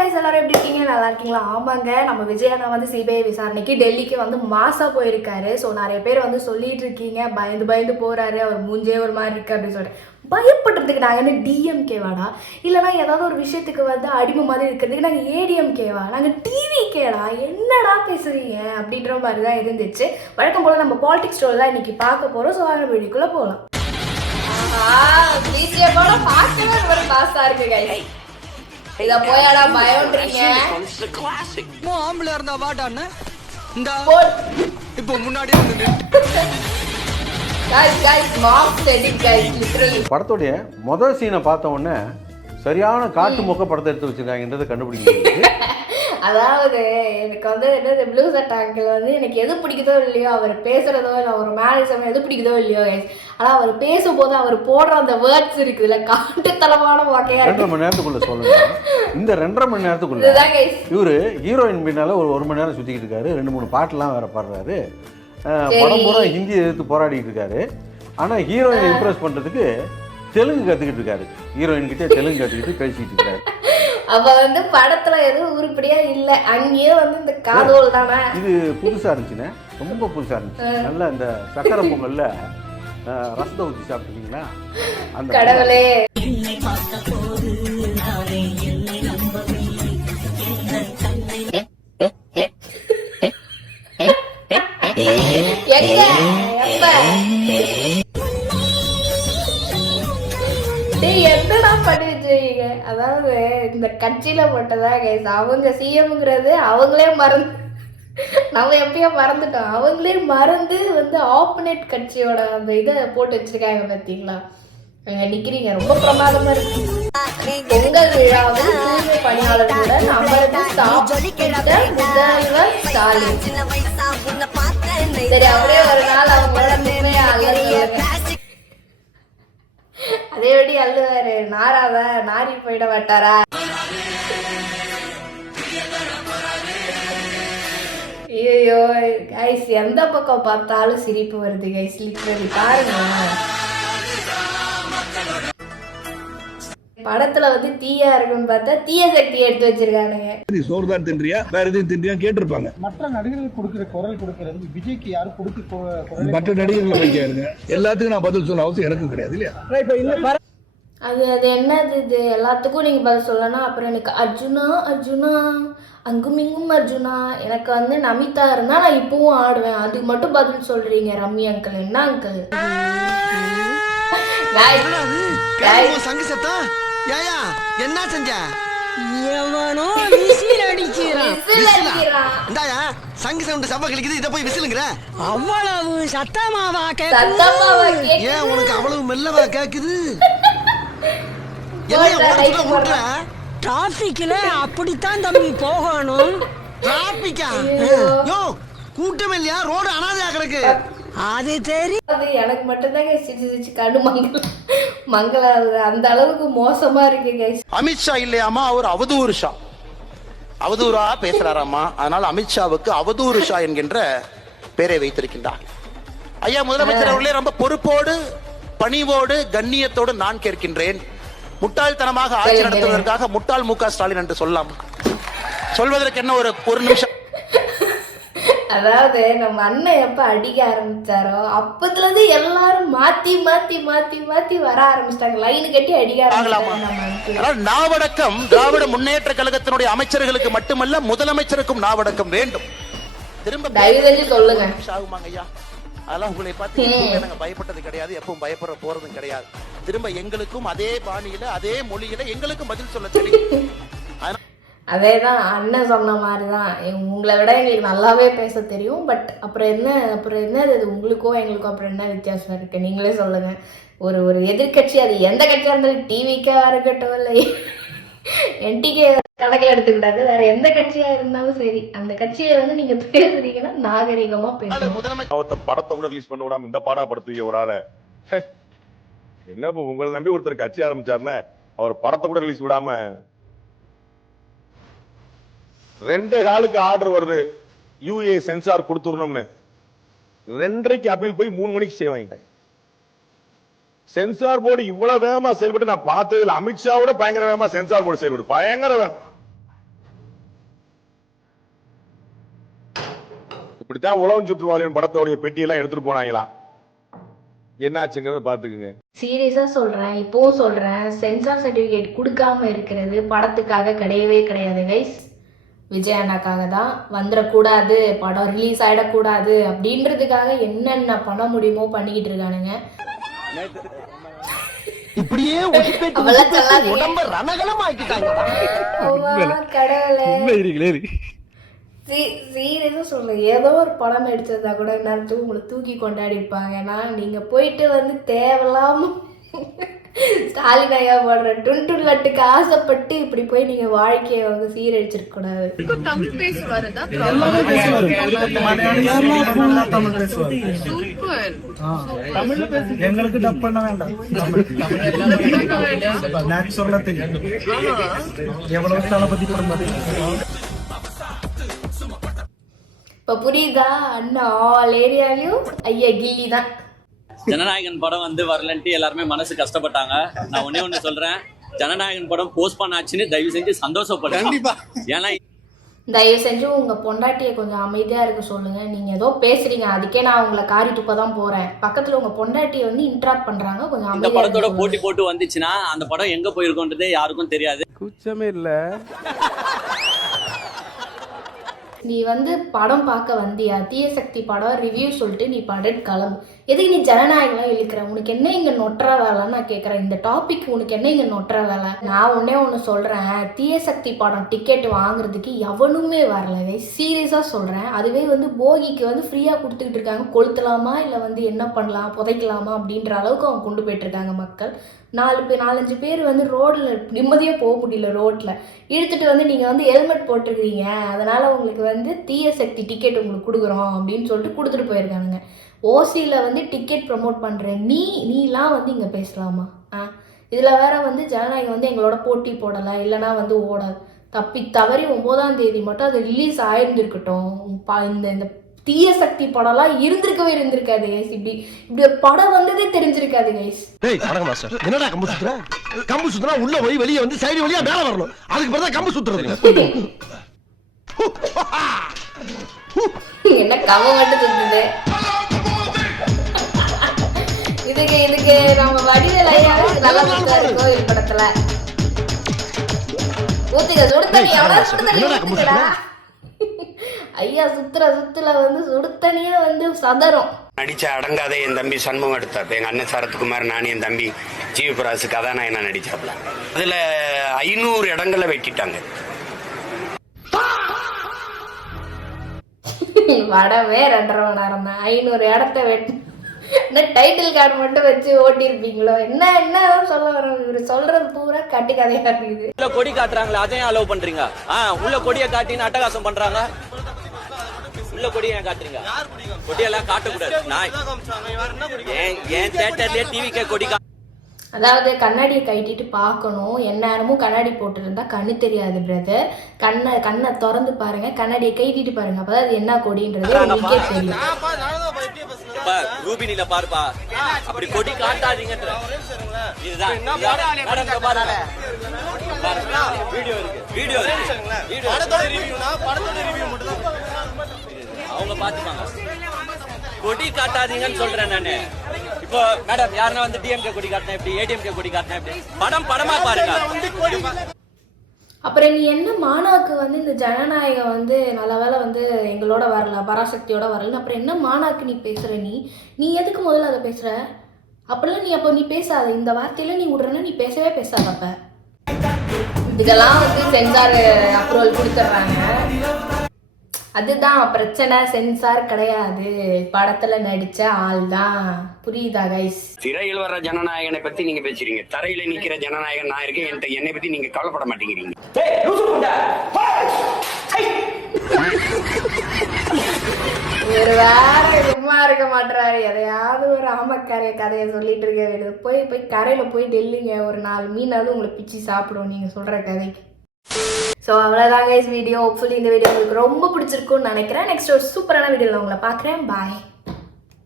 guys, எல்லாரும் எப்படி இருக்கீங்க? நல்லா இருக்கீங்களா? ஆமாங்க, நம்ம விஜய் அண்ணா வந்து சிபிஐ விசாரணைக்கு டெல்லிக்கு வந்து மாசா போயிருக்காரு. ஸோ நிறைய பேர் வந்து சொல்லிட்டு இருக்கீங்க, பயந்து பயந்து போறாரு, அவர் மூஞ்சே ஒரு மாதிரி இருக்கு அப்படின்னு சொல்லிட்டு. பயப்படுறதுக்கு நாங்கள் என்ன டிஎம்கேவாடா, இல்லைனா ஏதாவது ஒரு விஷயத்துக்கு வந்து அடிமை மாதிரி இருக்கிறதுக்கு நாங்கள் ஏடிஎம்கேவா, நாங்கள் டிவிகேடா, என்னடா பேசுறீங்க அப்படின்ற மாதிரி தான் இருந்துச்சு. வழக்கம் போல நம்ம பாலிடிக்ஸ் ஸ்டோரி தான் இன்னைக்கு பார்க்க போகிறோம். ஸோ வாங்க வீடியோக்குள்ளே போகலாம். பிஜேபியோட பார்க்கவே ஒரு பாசா இருக்கு guys. இத போயடா பயம்ன்றீங்க. ஆம்பளை இருந்தா வாடான்னு இந்த இப்போ முன்னாடி வந்து guys mass edit guys literally. படத்தோடைய முதல் சீனை பார்த்த உடனே சரியான காட்டு முக படத்தை எடுத்து வச்சிருக்காங்கன்றதை கண்டுபிடிக்க. அதாவது எனக்கு வந்து என்னது ப்ளூ சட் அங்கிள் வந்து எனக்கு எது பிடிக்குதோ இல்லையோ, அவர் பேசுகிறதோ இல்லை ஒரு மேனேஜம் எது பிடிக்குதோ இல்லையோ கைஸ், ஆனால் அவர் பேசும்போது அவர் போடுற அந்த வேர்ட்ஸ் இருக்குதுல்ல, காட்டுத்தனமான வகையாக 2.5 மணி நேரத்துக்குள்ள சொல்லுங்க. இந்த 2.5 மணி நேரத்துக்குள்ள இவரு ஹீரோயின் பின்னால ஒரு மணி நேரம் சுற்றிக்கிட்டு இருக்காரு, 2-3 பாட்டுலாம் வேற பாடுறாரு, படம் பூரா ஹிந்தி எதிர்த்து போராடிட்டு இருக்காரு. ஆனால் ஹீரோயினை இம்ப்ரெஸ் பண்ணுறதுக்கு தெலுங்கு கற்றுக்கிட்டு இருக்காரு, ஹீரோயின் கிட்டே தெலுங்கு கற்றுக்கிட்டு பேசிக்கிட்டு இருக்காரு. அப்ப வந்து படத்துல எதுவும் உருப்படியா இல்ல, அங்கேயே வந்து இந்த காதோல் தானே. இது புதுசா இருந்துச்சுன்னா, ரொம்ப புதுசா இருந்துச்சு. நல்லா இந்த சக்கரை பொங்கல்ல ரசத்தை ஊற்றி சாப்பிட்டுருக்கீங்களா? அந்த கடவுளே என்னடா பண்ணி வச்சிருக்கீங்க? அதாவது இந்த கட்சியில மட்டும்தான் கைஸ் அவங்க சிஎம்ங்கிறது அவங்களே மறந்து, நம்ம எப்பயோ மறந்துட்டோம், அவங்களே மறந்து வந்து ஆப்போனேட் கட்சியோட அந்த இதை போட்டு வச்சிருக்காங்க. பார்த்தீங்களா நிக்கிறீங்க, ரொம்ப பிரமாதமா இருக்கு. பொங்கல் விழாவில் தூய்மை பணியாளர்களுடன் அமர்ந்து முதல்வர் ஸ்டாலின். சரி, அப்படியே ஒரு நாள் அவங்களோட உண்மையா அதேபடி அள்ளுவாரு, நாராவ நாரி போயிட மாட்டாரா? ஐயோ கைஸ், எந்த பக்கம் பார்த்தாலும் சிரிப்பு வருது கைஸ், லிட்டரலி பாருங்க. படத்துல வந்து தீயா இருக்குன்னு பார்த்தா தீய சக்தி எடுத்து வச்சிருக்கானுங்க. நீ சோறு தான் தின்றியா, வேற எதுவும் தின்றியா கேட்டிருப்பாங்க. மற்ற நடிகர்கள் கொடுக்கிற குரல் கொடுக்கிறது விஜய்க்கு யாரும் கொடுக்க, மற்ற நடிகர்கள் வைக்காருங்க. எல்லாத்துக்கும் நான் பதில் சொல்ல அவசியம் எனக்கு கிடையாது இல்லையா? அது அது என்னது இது, எல்லாத்துக்கும் நீங்க பதில் சொல்லணும். அப்புறம் எனக்கு அர்ஜுனா அர்ஜுனா அங்கும் இங்கும் அர்ஜுனா, எனக்கு வந்து நமிதா இருந்தா நான் இப்பவும் ஆடுவேன், அதுக்கு மட்டும் பதில் சொல்றீங்க ரம்மி அங்கிள். என்ன அங்கிள் என்ன செஞ்ச? சங்கு சவுண்ட் சப்ப கிளிக்குது, இத போய் விசிலுங்கற அவ்வளவு சத்தமாவா கேக்குது? ஏன் உனக்கு அவ்வளவு மெல்லவா கேக்குது? டிராபிக்ல அப்படித்தான் தம்பி போகணும். டிராபிக்கா? யோ கூட்டம் இல்லையா, ரோடு அனாதையா கிடக்கு. அது தெரியும், அது எனக்கு மட்டும்தான் சிரிச்சு கண்ணு மங்கள அந்த அளவுக்கு மோசமா இருக்கு கைஸ். அமித்ஷா இல்லையாமா, அவர் அவதூறு ஷா, அவதூறா பேசுறாராமா, அதனால அமித்ஷாவுக்கு அவதூறு ஷா என்கின்ற பெயரை வைத்திருக்கின்றார். ஐயா முதலமைச்சர் அவர்களே, ரொம்ப பொறுப்போடு பணிவோடு கண்ணியத்தோடு நான் கேட்கின்றேன், முட்டாள்தனமாக ஆட்சி நடத்துவதற்காக முட்டாள் மு.க. ஸ்டாலின் என்று சொல்லலாம், சொல்வதற்கு என்ன ஒரு நிமிஷம். அதாவது நம்ம அண்ணன் எப்ப அடிக்க ஆரம்பிச்சாரோ அப்பத்துல இருந்து எல்லாரும் மாத்தி மாத்தி மாத்தி மாத்தி வர ஆரம்பிச்சிட்டாங்க, லைன் கட்டி அடிக்க ஆரம்பிச்சாங்க. நாவடக்கம் திராவிட முன்னேற்ற கழகத்தினுடைய அமைச்சர்களுக்கு மட்டுமல்ல, முதலமைச்சருக்கும் நாவடக்கம் வேண்டும். திரும்ப தயவு செஞ்சு சொல்லுங்க. ஐயா அதெல்லாம் உங்களை பார்த்து நாங்க பயப்பட்டது கிடையாது, எப்பவும் பயப்பட போறதும் கிடையாது. திரும்ப எங்களுக்கும் அதே பாணியில அதே மொழியில எங்களுக்கும் பதில் சொல்ல தெரியும். அதே தான் அண்ணன் சொன்ன மாதிரி தான், உங்களை விட எங்களுக்கு நல்லாவே பேச தெரியும். பட் அப்புறம் என்ன அது உங்களுக்கும் எங்களுக்கும் அப்புறம் என்ன வித்தியாசம் இருக்குது நீங்களே சொல்லுங்கள். ஒரு எதிர்கட்சி, அது எந்த கட்சியாக இருந்தாலும், டிவிக்கே இருக்கட்டும் இல்லை என்டிகே கணக்கில் எடுத்துக்கிட்டாரு, வேற எந்த கட்சியாக இருந்தாலும் சரி, அந்த கட்சியை வந்து நீங்கள் பேசுறீங்கன்னா நாகரிகமாக பேசணும். படத்தை கூட ரிலீஸ் பண்ண விடாம இந்த பாடா படுத்துவீங்க ஒரு ஆளை. என்ன உங்களை நம்பி ஒருத்தர் கட்சி ஆரம்பிச்சாருன்னா அவர் படத்தை கூட ரிலீஸ் விடாம 2 நாளுக்கு ஆர்டர் வருது, யூஏ சென்சார் கொடுத்துடணும்னு 2:30க்கு அப்பீல் போய் 3 மணிக்கு செய்வாங்க. சென்சார் போர்டு இவ்வளவு வேகமா செயல்பட்டு நான் பார்த்ததுல அமித்ஷாவோட பயங்கர வேகமா சென்சார் போர்டு செயல்படு, பயங்கர வேகம். இப்படித்தான் உலகம் சுற்றுவாளியின் படத்தோடைய பெட்டியெல்லாம் எடுத்துட்டு போனாங்களா? என்னாச்சுங்கிறத பாத்துக்குங்க. சீரியஸா சொல்றேன், இப்போவும் சொல்றேன், சென்சார் சர்டிபிகேட் கொடுக்காம இருக்கிறது படத்துக்காக கிடையவே கிடையாது கைஸ். விஜய் அண்ணாக்காக தான். வந்துடக்கூடாது, படம் ரிலீஸ் ஆகிடக்கூடாது அப்படின்றதுக்காக என்னென்ன பண்ண முடியுமோ பண்ணிக்கிட்டு இருக்கானுங்க. இப்படியே உடம்ப ரணகலம் ஆக்கிட்டாங்க. கடவுளே, சீரியஸாக சொல்கிறேன், ஏதோ ஒரு படம் எடுத்ததா கூட நேரத்துக்கு உங்களை தூக்கி கொண்டாடி இருப்பாங்க. நான் நீங்கள் போயிட்டு வந்து தேவையில்லாம ஸ்டாலின் ஐயா போடுற டுண்டு லட்டுக்கு ஆசைப்பட்டு இப்படி போய் நீங்கள் வாழ்க்கையை வந்து சீரழிச்சிருக்க கூடாது. எங்களுக்கு டப் பண்ண வேண்டாம். நேச்சுரலா தெரியும் எவ்வளவு தளபதி படம் பார்த்தீங்க. இப்போ புரியுதா? அண்ணா ஆல் ஏரியாலையும் ஐயா கில்லி தான். ஜனநாயகன் படம் வந்து வரலன்ட்டு எல்லாருமே மனசு கஷ்டப்பட்டாங்க. நான் ஒண்ணே சொல்றேன், ஜனநாயகன் படம் போஸ்ட் பண்ணாச்சுன்னு தயவு செஞ்சு சந்தோஷப்படுங்க. ஏன்னா தயவு செஞ்சு உங்க பொண்டாட்டியை கொஞ்சம் அமைதியா இருக்க சொல்லுங்க. நீங்க ஏதோ பேசுறீங்க, அதுக்கே நான் உங்களை காரி துப்ப தான் போறேன். பக்கத்துல உங்க பொண்டாட்டியை வந்து இன்டராக்ட் பண்றாங்க, கொஞ்சம் இந்த படத்தோட போட்டி போட்டு வந்துச்சுன்னா அந்த படம் எங்க போயிருக்கோன்றதே யாருக்கும் தெரியாது. குச்சமே இல்ல. நீ வந்து படம் பார்க்க வந்தியா? தீய சக்தி படம் ரிவ்யூ சொல்லிட்டு நீ படம் கிளம்பு. எதுக்கு நீ ஜனநாயகம் இழுக்கிற? உனக்கு என்ன இங்கே நொட்டுற வேலைன்னு நான் கேட்குறேன். இந்த டாபிக் உனக்கு என்ன இங்கே நொட்டுற வேலை? நான் ஒன்று சொல்கிறேன், தீய சக்தி படம் டிக்கெட் வாங்குறதுக்கு எவனுமே வரல. சீரியஸாக சொல்கிறேன். அதுவே வந்து போகிக்கு வந்து ஃப்ரீயாக கொடுத்துக்கிட்டு இருக்காங்க. கொளுத்தலாமா இல்லை வந்து என்ன பண்ணலாம், புதைக்கலாமா அப்படின்ற அளவுக்கு அவங்க கொண்டு போயிட்டுருக்காங்க மக்கள். 4-5 பேர் வந்து ரோடில் நிம்மதியாக போக முடியல. ரோட்டில் இழுத்துட்டு வந்து நீங்கள் வந்து ஹெல்மெட் போட்டிருக்கிறீங்க, அதனால் உங்களுக்கு வந்து தீய சக்தி டிக்கெட் உங்களுக்கு கொடுக்குறோம் அப்படின்னு சொல்லிட்டு கொடுத்துட்டு போயிருக்கானுங்க. ஓசியில் வந்து டிக்கெட் ப்ரமோட் பண்ணுறேன் நீலாம் வந்து இங்கே பேசலாமா? இதில் வேற வந்து ஜனநாயகம் வந்து எங்களோட போட்டி போடலை, இல்லைனா வந்து ஓடாது. தவறி 9ஆம் தேதி மட்டும் அது ரிலீஸ் ஆயிருந்துருக்கட்டும். இந்த தீய சக்தி படம்லாம் இருந்திருக்காது கைஸ். இப்படி ஒரு படம் வந்ததே தெரிஞ்சிருக்காது கைஸ். என்னடா கம்பு சுத்துற? கம்பு சுத்துனா உள்ள போய் வெளியே வந்து சைடு வழியா மேல வரணும். அதுக்கு பிறகு கம்பு சுத்துறது. என்ன கம்பு மட்டும் சுத்துது? இதுக்கு நம்ம வடிவேல் ஐயா நல்லா சுத்தாரு கோயில் படத்துல. ஊத்திக்க சுடுதண்ணி, எவ்வளவு சுடுதண்ணி ஊத்துக்கடா ஐயா. சுத்துல வந்து சுடுதண்ணியே வந்து சதரும். நடிச்ச அடங்காத என் தம்பி சண்முகம் எடுத்தார். எங்க அண்ணன் சரத்குமார், நான், என் தம்பி ஜீவபிராசு கதாநாயகனா நடிச்சாப்ல. அதுல 500 இடங்களை வெட்டிட்டாங்க. வடவே 2.5 மணி நேரம் தான். 500 இடத்த வெட்டி டைட்டில் கார்டு மட்டும் வச்சு ஓட்டிருப்பீங்களோ? என்ன சொல்ல வரோம்? இவரு சொல்றது பூரா கட்டி கதையா இருக்குது. உள்ள கொடி காட்டுறாங்களா, அதையும் அலோவ் பண்றீங்க? உள்ள கொடியை காட்டின்னு அட்டகாசம் பண்றாங்க. உள்ள கொடியை ஏன் காட்டுறீங்க? கொடியெல்லாம் காட்டக்கூடாது. நான் ஏன் தியேட்டர்லயே டிவிக்கே கொடி. அதாவது கண்ணாடியை கட்டிட்டு பார்க்கணும். எந்நேரமும் கண்ணாடி போட்டுருந்தா கண்ணு தெரியாது பிரதர். கண்ணை திறந்து பாருங்க, கண்ணாடியை கட்டிட்டு பாருங்க, அப்பதான் அது என்ன கொடின்றது உங்களுக்கே தெரியும். ரூபினில பாருப்பா, அப்படி கொடி காட்டாதீங்கன்ற. இதுதான் வீடியோ இருக்கு. அவங்க பாத்துப்பாங்க. கொடி காட்டாதீங்கன்னு சொல்றேன் நானு. இப்போ மேடம் யாருன்னா வந்து டிஎம்கே கொடி காட்டினா எப்படி, ஏடிஎம்கே கொடி காட்டினா எப்படி? படமா பாருங்க. அப்புறம் நீ என்ன மாநாக்கு வந்து இந்த ஜனநாயகம் வந்து நல்ல வேலை வந்து எங்களோட வரல, பராசக்தியோட வரல, அப்புறம் என்ன மாநாக்கு நீ பேசுற? நீ எதுக்கு முதல்ல அதை பேசுற? அப்படிலாம் நீ பேசாத. இந்த வார்த்தையில நீ விடுறனா நீ பேசவே பேசாத. அப்ப இதெல்லாம் வந்து சென்சார் அப்ரூவல் கொடுத்துட்றாங்க. அதுதான் பிரச்சனை. சென்சார் கிடையாது, படத்துல நடிச்ச ஆள் தான். புரியுதா கைஸ்? திரையில் வர்ற ஜனநாயகனை பத்தி நீங்க பேசுறீங்க, தரையில நிக்கிற ஜனநாயகன் நான் இருக்கேன். என்னை பத்தி நீங்க கவலைப்பட மாட்டேங்கிறீங்க. ஒரு வேற சும்மா இருக்க மாட்டாரு. எதையாவது ஒரு ஆமக்காரிய கதையை சொல்லிட்டு இருக்க. போய் கரையில போய் டெல்லிங்க, ஒரு 4 மீனாவது உங்களை பிச்சு சாப்பிடும் நீங்க சொல்ற கதைக்கு. ஸோ அவ்வளோதான் கைஸ் வீடியோ. ஹோப்ஃபுல்லி இந்த வீடியோ உங்களுக்கு ரொம்ப பிடிச்சிருக்கும்னு நினைக்கிறேன். நெக்ஸ்ட் ஒரு சூப்பரான வீடியோவில் உங்களை பார்க்குறேன். பாய்.